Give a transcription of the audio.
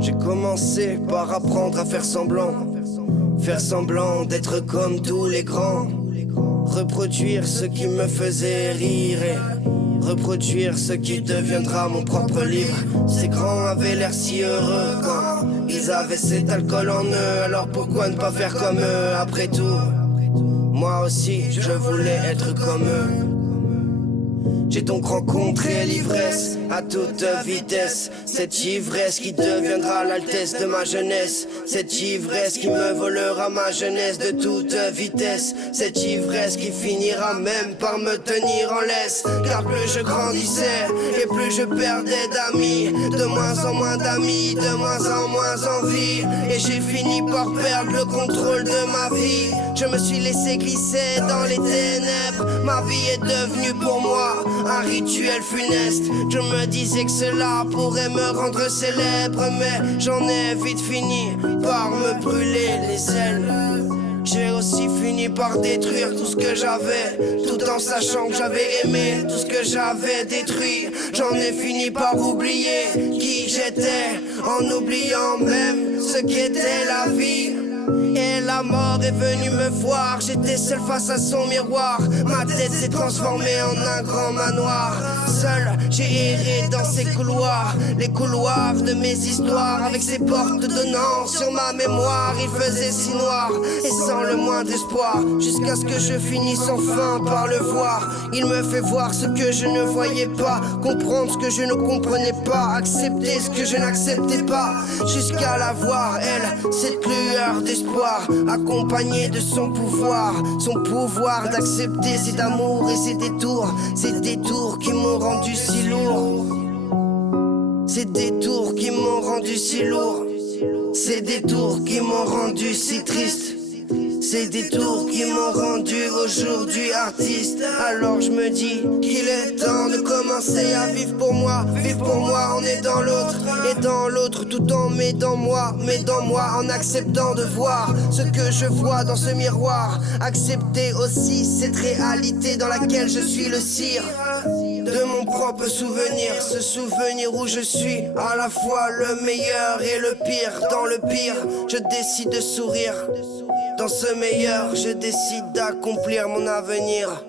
J'ai commencé par apprendre à faire semblant d'être comme tous les grands. Reproduire ce qui me faisait rire et reproduire ce qui deviendra mon propre livre. Ces grands avaient l'air si heureux quand ils avaient cet alcool en eux. Alors pourquoi ne pas faire comme eux? Après tout, moi aussi je voulais être comme eux. J'ai donc rencontré l'ivresse à toute vitesse. Cette ivresse qui deviendra l'altesse de ma jeunesse. Cette ivresse qui me volera ma jeunesse de toute vitesse. Cette ivresse qui finira même par me tenir en laisse. Car plus je grandissais et plus je perdais d'amis. De moins en moins d'amis, de moins en moins envie. Et j'ai fini par perdre le contrôle de ma vie. Je me suis laissé glisser dans les ténèbres. Ma vie est devenue pour moi un rituel funeste. Je me disais que cela pourrait me rendre célèbre, mais j'en ai vite fini par me brûler les ailes. J'ai aussi fini par détruire tout ce que j'avais, tout en sachant que j'avais aimé tout ce que j'avais détruit. J'en ai fini par oublier qui j'étais, en oubliant même ce qu'était la vie. Et la mort est venue me voir, j'étais seul face à son miroir. Ma tête s'est transformée en un grand manoir. Seul, j'ai erré dans ces couloirs, les couloirs de mes histoires. Avec ces portes donnant sur ma mémoire, il faisait si noir et sans le moindre espoir. Jusqu'à ce que je finisse enfin par le voir. Il me fait voir ce que je ne voyais pas, comprendre ce que je ne comprenais pas, accepter ce que je n'acceptais pas. Jusqu'à la voir, elle, cette lueur d'espoir, accompagnée de son pouvoir d'accepter cet amour et ces détours qui m'ont rendu si lourd. Ces détours qui m'ont rendu si lourd. Ces détours qui m'ont rendu si triste. Ces détours qui m'ont rendu aujourd'hui artiste. Alors je me dis qu'il est temps de commencer à vivre pour moi. Vivre pour moi, on est dans l'autre. Et dans l'autre, tout en met dans moi. Mais dans moi, en acceptant de voir ce que je vois dans ce miroir. Accepter aussi cette réalité dans laquelle je suis le cire de mon propre souvenir. Ce souvenir où je suis à la fois le meilleur et le pire. Dans le pire, je décide de sourire. Dans ce meilleur, je décide d'accomplir mon avenir.